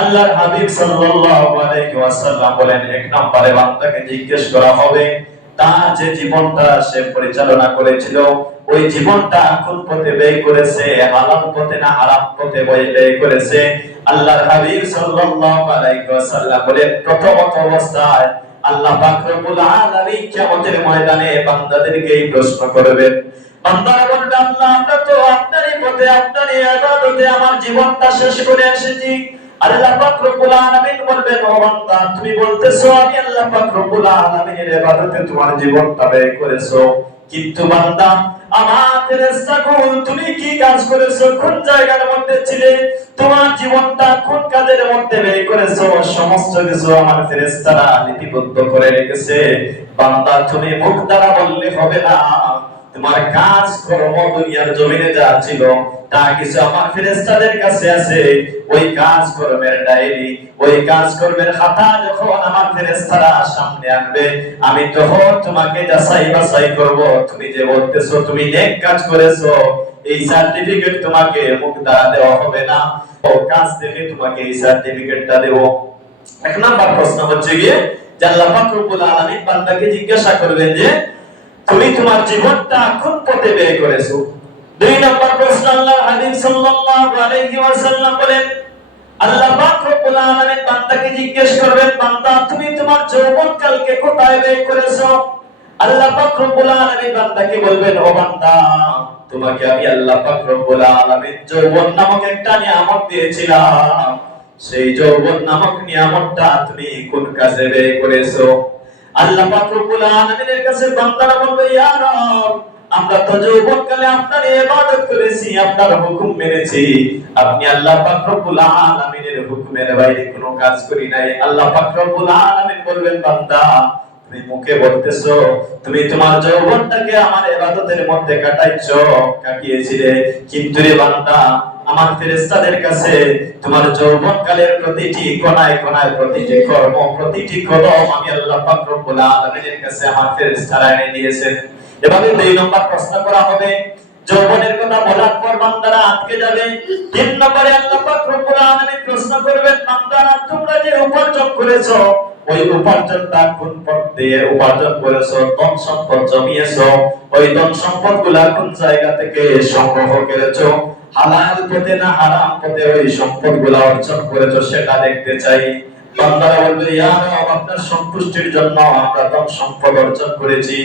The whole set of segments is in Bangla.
আল্লাহর হাবিব সাল্লাল্লাহু আলাইহি ওয়াসাল্লাম বলেন, এক নম্বরে বান্দাকে জিজ্ঞেস করা হবে তার যে জীবনটা সে পরিচালনা করেছিল ওই জীবনটা কোন পথে ব্যয় করেছে, হালাল পথে না হারাম পথে ব্যয় করেছে। আল্লাহর হাবিব সাল্লাল্লাহু আলাইহি ওয়াসাল্লাম বলেন, প্রথমত অবস্থায় আল্লাহ পাক রব্বুল আলামিন কিয়ামতের ময়দানে বান্দাদেরকে এই প্রশ্ন করবেন। বান্দারা বলবে, আল্লাহ আমরা তো আপনারই পথে আপনারই ইবাদতে আমার জীবনটা শেষ করে এসেছি। আল্লাহ পাক রব্বুল আলামিন বলবেন, ও বান্দা তুমি বলতেছো আমি আল্লাহ পাক রব্বুল আলামিনের ইবাদতে তোমার জীবনটা ব্যয় করেছো, কিন্তু বান্দা আমার ফেরেশতাগণ তুমি কি কাজ করেছো, কোন জায়গার মধ্যে ছিলে, তোমার জীবনটা কোন কাজের মধ্যে ব্যয় করেছো, সমস্ত কিছু আমার ফেরেশতারা লিপিবদ্ধ করে রেখেছে। বান্দা তুমি মুখ দ্বারা বললে হবে না, তোমার কাজ কর্ম দুনিয়ার জমিনে যা ছিল তা কিছু আমার ফেরেশতাদের কাছে আছে। ওই কাজ কর্মের ডায়েরি, ওই কাজ কর্মের খাতা যখন আমার ফেরেশতারা সামনে আনবে, আমি তখন তোমাকে যাচাই বাছাই করব। তুমি যে বলতেছো তুমি নেক কাজ করেছো, এই সার্টিফিকেট তোমাকে মুখ দ্বারা দেওয়া হবে না, ও কাজ দেখে তোমাকে এই সার্টিফিকেটটা দেব। এক নাম্বার প্রশ্ন হচ্ছে গিয়ে যে আল্লাহ পাক রব্বুল আলামিন বান্দাকে জিজ্ঞাসা করবেন যে তুমি তোমার জীবনটা কোন পথে ব্যয় করেছো। দুই নম্বর প্রশ্ন আল্লাহর হাবিব সাল্লাল্লাহু আলাইহি ওয়াসাল্লাম বলেন, আল্লাহ পাক রব্বুল আলামিন বান্দাকে জিজ্ঞেস করবেন, বান্দা তুমি তোমার যৌবনকালকে কোথায় ব্যয় করেছো। আল্লাহ পাক রব্বুল আলামিন বান্দাকে বলবেন, ও বান্দা তোমাকে আমি আল্লাহ পাক রব্বুল আলামিন যৌবন নামক একটা নিয়ামত দিয়েছিলাম, সেই যৌবন নামক নিয়ামতটা তুমি কোন কাজে ব্যয় করেছো। আল্লাহ পাক রব্বুল আলামিনের কাছে বান্দারা বলবে, ইয়া রব আমরা তো যৌবনকালে আপনার ইবাদত করেছি, আপনার হুকুম মেনেছি, আপনি আল্লাহ পাক রব্বুল আলামিনের হুকুমের বাইরে কোনো কাজ করি নাই। আল্লাহ পাক রব্বুল আলামিন বলবেন, বান্দা তুমি মুখে বলতেছো তুমি তোমার যৌবনটাকে আমার ইবাদতের মধ্যে কাটিয়েছিলে, কিন্তু রে বান্দা আমার ফেরেশতাদের কাছে তোমার যৌবনকালের প্রতিটি কোণায় কোণায় প্রতিটি কর্ম প্রতিটি কদম আমি আল্লাহ পাক রব্বুল আলামিনের কাছে আমার ফেরেশতারা এনে দিয়েছেন। এভাবে দুই নম্বর প্রশ্ন করা হবে, যৌবনের কথা বলার পর বান্দারা আটকে যাবে। তিন নম্বরে আল্লাহ পাক রব্বুল আলামিন প্রশ্ন করবেন, বান্দারা তোমরা যে উপার্জন করেছো ওই উপার্জনটা কোন পথ দিয়ে উপার্জন করেছো, ধন সম্পদ জমিয়েছো, ওই ধন সম্পদগুলা কোন জায়গা থেকে সংগ্রহ করেছো, হালাল পথে না হারাম পথে ওই সম্পদগুলা অর্জন করেছো সেটা দেখতে চাই। বান্দারা বলবে, ইয়া রব আপনার সন্তুষ্টির জন্য আমরা ধন সম্পদ অর্জন করেছি।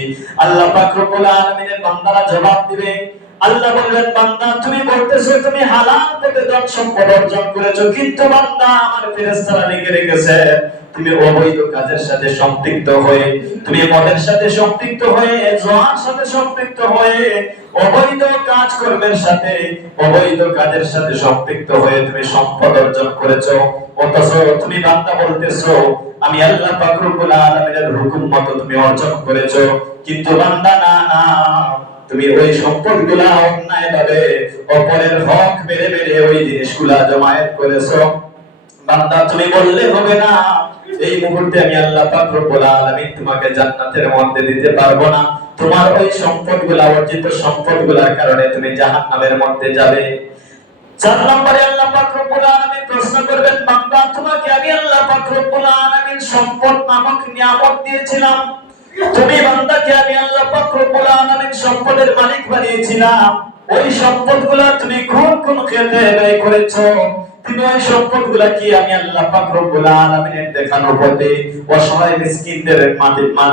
আল্লাহ পাক রব্বুল আলামিনের বান্দারা জবাব দিবে, আল্লাহ বলবেন, বান্দা তুমি বলতেছো তুমি হালাল পথে ধন সম্পদ অর্জন করেছো, কিন্তু বান্দা আমার ফেরেশতারা লিখে রেখেছে তুমি অবৈধ কাজের সাথে সম্পৃক্ত হয়ে, তুমি মদের সাথে সম্পৃক্ত হয়ে, জুয়ার সাথে সম্পৃক্ত হয়ে, অবৈধ কাজ কর্মের সাথে অবৈধ কাজের সাথে সম্পৃক্ত হয়ে তুমি সম্পদ অর্জন করেছো। অথচ তুমি বান্দা বলতেছো আমি আল্লাহ পাক রব্বুল আলামিনের হুকুম মতো তুমি অর্জন করেছো, কিন্তু বান্দা না না তুমি ওই সম্পদগুলা অন্যায়ভাবে অপরের হক মেরে মেরে ওই জিনিসগুলা জমায়েত করেছো। বান্দা তুমি বললে হবে না, এই মুহূর্তে আমি আল্লাহ পাক রব্বুল আলামিন তোমাকে জান্নাতের মধ্যে দিতে পারবো না, তোমার ওই সম্পদগুলা অর্জিত সম্পদগুলোর কারণে তুমি জাহান্নামের মধ্যে যাবে। চার নম্বরে আল্লাহ পাক রব্বুল আলামিন প্রশ্ন করবেন, বান্দা তোমাকে আমি আল্লাহ পাক রব্বুল আলামিন সম্পদ নামক নিয়ামত দিয়েছিলাম, তুমি বান্দাকে আমি আল্লাহ পাক রব্বুল আলামিন সম্পদের মালিক বানিয়েছিলাম, ওই সম্পদগুলা তুমি কোন কোন ক্ষেত্রে ব্যয় করেছো, তুমি ওই সম্পদগুলা কি আমি আল্লাহ পাক রব্বুল আলামিনের দেখানো পথে অসহায় মিসকিনদের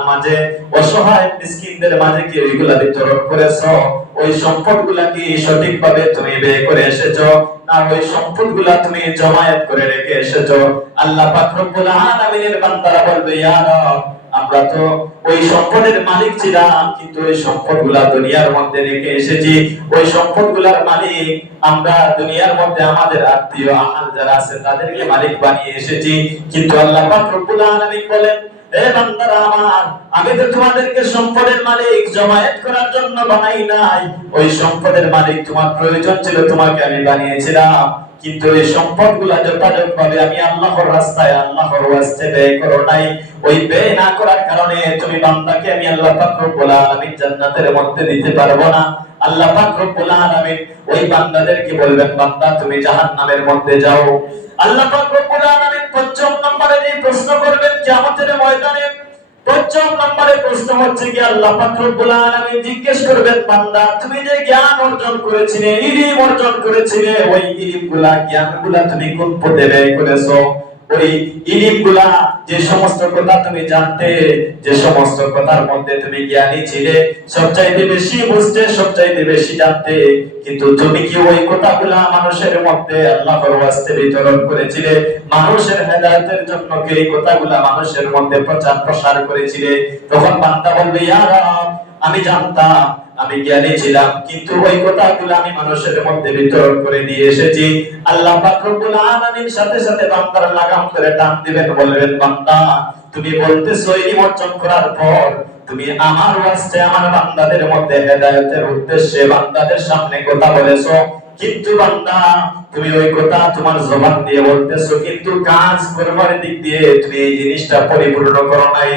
মাঝে অসহায় মিসকিনদের মাঝে কি ওইগুলা বিতরণ করেছো, ওই সম্পদগুলা কি সঠিকভাবে তুমি ব্যয় করে এসেছো, না ওই সম্পদগুলা তুমি জমায়েত করে রেখে এসেছো। আল্লাহ পাক রব্বুল আলামিনের বান্দারা বলবে, ইয়া রব আমরা তো ওই সম্পদের মালিক ছিলাম, কিন্তু ওই সম্পদগুলা দুনিয়ার মধ্যে রেখে এসেছি, ওই সম্পদগুলার মালিক আমরা দুনিয়ার মধ্যে আমাদের আত্মীয় আহাল যারা আছে তাদেরকে মালিক বানিয়ে এসেছি। কিন্তু আল্লাহ পাক রব্বুল আলামিন বলেন, হে বান্দারা আমার আমি তো তোমাদেরকে সম্পদের মালিক জমায়েত করার জন্য বানাই নাই, ওই সম্পদের মালিক তোমার প্রয়োজন ছিল তোমাকে আমি বানিয়েছিলাম, কিন্তু এই সম্পদগুলা যথাযথভাবে আমি আল্লাহর রাস্তায় আল্লাহর ওয়াস্তে ব্যয় করো নাই। ওই ব্যয় না করার কারণে তুমি বান্দাকে আমি আল্লাহ পাক রব্বুল আলামিন জান্নাতের মধ্যে দিতে পারবো না। আল্লাহ পাক রব্বুল আলামিন ওই বান্দাদেরকে বলবেন, বান্দা তুমি জাহান্নামের মধ্যে যাও। আল্লাহ পাক রব্বুল রব্বুল আলামিন পঞ্চম নম্বরে যে প্রশ্ন করবেন কিয়ামতের ময়দানে, পঞ্চম নম্বরে প্রশ্ন হচ্ছে কি আল্লাহ পাক রব্বুল আলামিন জিজ্ঞেস করবেন, বান্দা তুমি যে জ্ঞান অর্জন করেছিলে, ইলম অর্জন করেছিলে, ওই ইলমগুলা জ্ঞানগুলা তুমি কোন পথে ব্যয় করেছো? ওই ইলমগুলা, যে সমস্ত কথা তুমি জানতে, যে সমস্ত কথার মধ্যে তুমি জ্ঞানী ছিলে, সবচাইতে বেশি বুঝতে, সবচাইতে বেশি জানতে, কিন্তু তুমি কি ওই কথাগুলা মানুষের মধ্যে আল্লাহর ওয়াস্তে বিতরণ করেছিলে? মানুষের হেদায়েতের জন্য কি এই কথাগুলা মানুষের মধ্যে প্রচার প্রসার করেছিলে? তখন বান্দা বলবে, ইয়া রব, আমি জানতাম, আমি জ্ঞানী ছিলাম, কিন্তু ওই কথাগুলো আমি মানুষের মধ্যে বিতরণ করে দিয়ে এসেছি। আল্লাহ পাক রব্বুল আলামিন সাথে সাথে বান্দার লাগাম ধরে টান দিবেন, বলবেন, বান্দা তুমি বলতেছো ইলম অর্জন করার পর তুমি আমার ওয়াস্তে আমার বান্দাদের মধ্যে হেদায়েতের উদ্দেশ্যে বান্দাদের সামনে কথা বলেছো, কিন্তু বান্দা তুমি ওই কথা তোমার জবান দিয়ে বলতেছো, কিন্তু কাজ কর্মের দিক দিয়ে তুমি এই জিনিসটা পরিপূর্ণ করো নাই।